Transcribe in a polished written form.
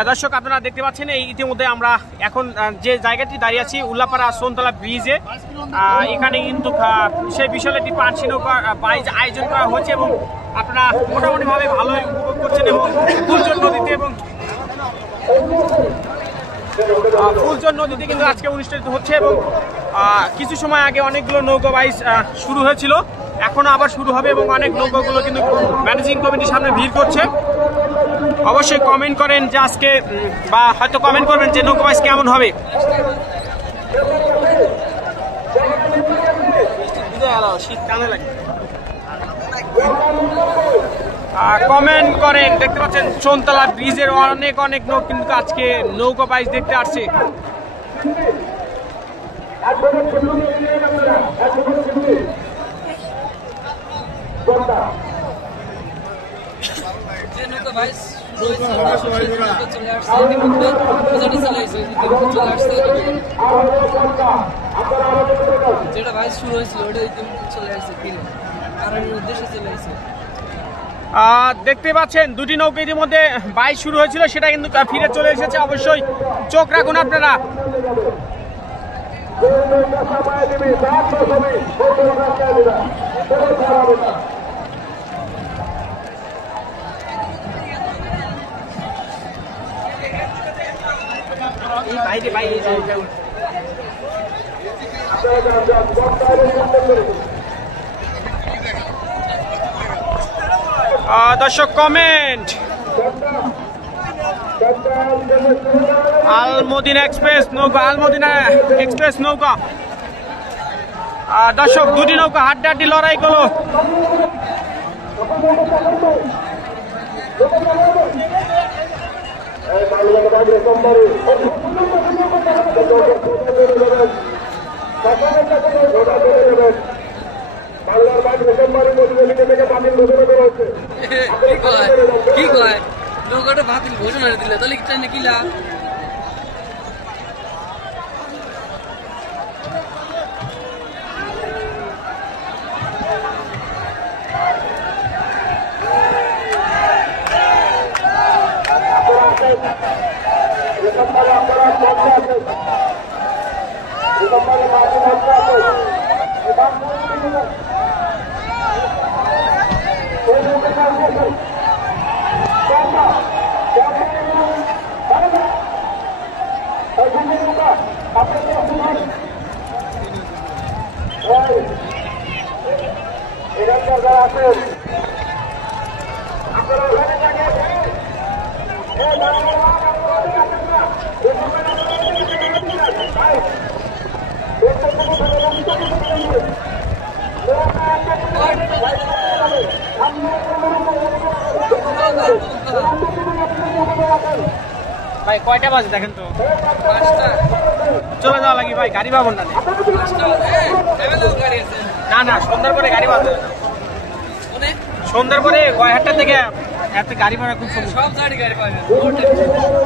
দর্শক আপনারা দেখতে পাচ্ছেন এই ইতিমধ্যে আমরা এখন যে জায়গাটি দাঁড়িয়ে আছি উল্লাপাড়া সোনতলা ব্রিজে। এখানে কিন্তু সেই বিশাল একটি পানসি নৌকা বাইচ আয়োজন করা হয়েছে এবং আপনারা মোটামুটিভাবে ভালোই উপভোগ করছেন এবং ফুলচর নদীতে এবং ফুলচর নদীতে কিন্তু আজকে অনুষ্ঠিত হচ্ছে এবং কিছু সময় আগে অনেকগুলো নৌকা বাইচ শুরু হয়েছিল, এখনো আবার শুরু হবে এবং অনেক নৌকাগুলো কিন্তু ম্যানেজিং কমিটির সামনে ভিড় করছে। অবশ্যই কমেন্ট করেন যে আজকে বা হয়তো কমেন্ট করবেন যে নৌকা বাইচ কেমন হবে। শীত কানে লাগে, কমেন্ট করেন। দেখতে পাচ্ছেন সোনতলা ব্রিজের অনেক অনেক লোক কিন্তু আজকে নৌকা বাইচ দেখতে আসছে। যেটা ভাই শুরু হয়েছিল ওটা চলে আসছে আর উদ্দেশ্যে চলে আসছে। দেখতে পাচ্ছেন দুটি নৌকা ইতিমধ্যে বাইচ শুরু হয়েছিল, সেটা কিন্তু ফিরে চলে এসেছে। অবশ্যই চোখ রাখুন আপনারা। দর্শক কমেন্ট। আলমদিনা এক্সপ্রেস নৌকা, আলমদিনা এক্সপ্রেস নৌকা। দর্শক দুটি নৌকা হাড্ডাহাড্ডি লড়াই করলো। কি কয় নৌকাটা বাতিল ঘোষণা দিলে তাহলে ট্রেনে কি লাভ? ভাই কয়টা বাজে দেখেন তো? 5টা। চলে যাওয়া লাগি ভাই, গাড়ি পাবো না। না না, সন্ধ্যার পরে গাড়ি পাবো। সন্ধ্যার পরে 6:30 থেকে এত গাড়ি ভাড়া খুব সব গাড়ি পাবে।